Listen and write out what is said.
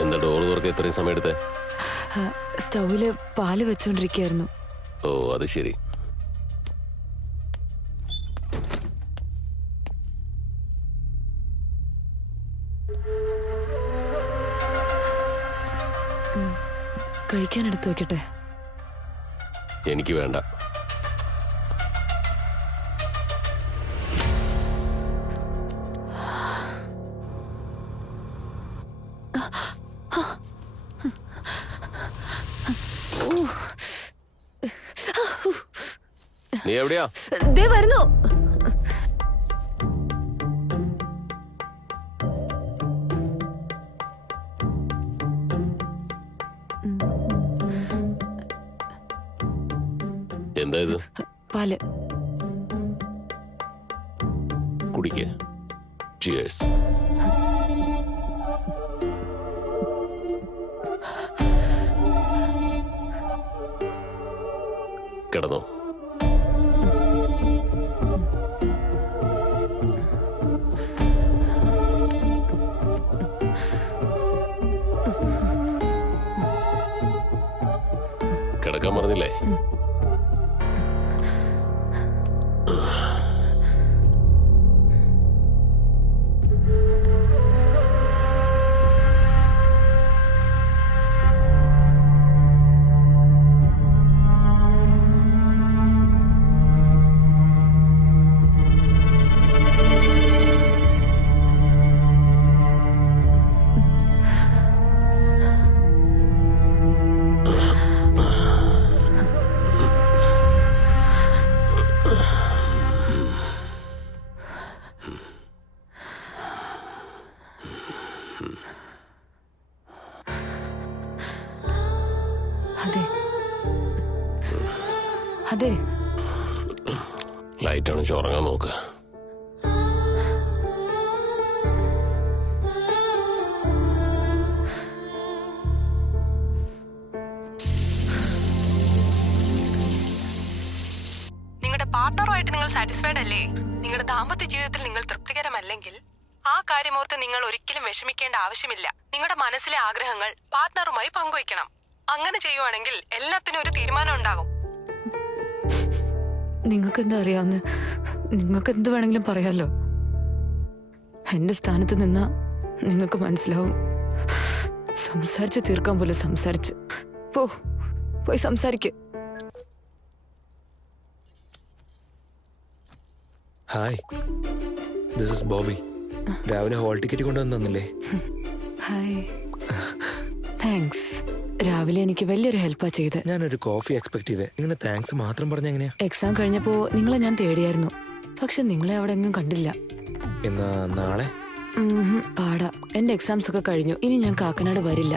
എന്താ ഡോർ തുറക്കാൻ ഇത്രയും സമയം എടുത്തേ? സ്റ്റൗവില് പാല് വെച്ചോണ്ടിരിക്കായിരുന്നു. ഓ അത് ശരി. കഴിക്കാൻ എടുത്തു വെക്കട്ടെ? എനിക്ക് വേണ്ട. നീ എവിടെയാ? ദേ വരുന്നു. എന്താ ഇത്? പാല്. കുടിക്കേ. ചിയേഴ്സ്. കിടന്നോ. കിടക്കാൻ പറഞ്ഞില്ലേ? അതെ അതെ. ലൈറ്റ് ആണ്, ഉറങ്ങാൻ നോക്ക്. നിങ്ങളുടെ പാർട്ണറുമായിട്ട് നിങ്ങൾ സാറ്റിസ്ഫൈഡ് അല്ലേ? നിങ്ങളുടെ ദാമ്പത്യ ജീവിതത്തിൽ നിങ്ങൾ തൃപ്തികരമല്ലെങ്കിൽ ആ കാര്യമോർത്ത് നിങ്ങൾ ഒരിക്കലും വിഷമിക്കേണ്ട ആവശ്യമില്ല. നിങ്ങളുടെ മനസ്സിലെ ആഗ്രഹങ്ങൾ പാർട്ണറുമായി പങ്കുവയ്ക്കണം. അങ്ങനെ ചെയ്യുവാണെങ്കിൽ എല്ലാത്തിനും ഒരു തീരുമാനം ഉണ്ടാകും. നിങ്ങൾക്ക് എന്താ അറിയാവുന്ന? നിങ്ങൾക്ക് എന്ത് വേണമെങ്കിലും പറയാലോ. എന്റെ സ്ഥാനത്ത് നിന്നാ നിങ്ങൾക്ക് മനസ്സിലാവും. സംസാരിച്ച് തീർക്കാൻ പോലെ സംസാരിച്ച് പോയി സംസാരിക്ക്. Hi, this is Bobby. രാവിലെ ഹോൾ ടിക്കറ്റ് കൊണ്ടുവന്നില്ലേ? Hi, thanks. രാവിലെ എനിക്ക് വലിയൊരു ഹെൽപ്പാ ചെയ്ത്. ഞാനൊരു കോഫി എക്സ്പെക്ട് ചെയ്തേ. ഇങ്ങനെ താങ്ക്സ് മാത്രം പറഞ്ഞ എങ്ങനെയാ? എക്സാം കഴിഞ്ഞപ്പോ നിങ്ങളെ ഞാൻ തേടിയായിരുന്നു, പക്ഷെ നിങ്ങളെ അവിടെ എങ്ങും കണ്ടില്ല. എന്നാ നാളെ? പാടാ. എന്റെ എക്സാംസ് ഒക്കെ കഴിഞ്ഞു. ഇനി ഞാൻ കാക്കനാട് വരില്ല.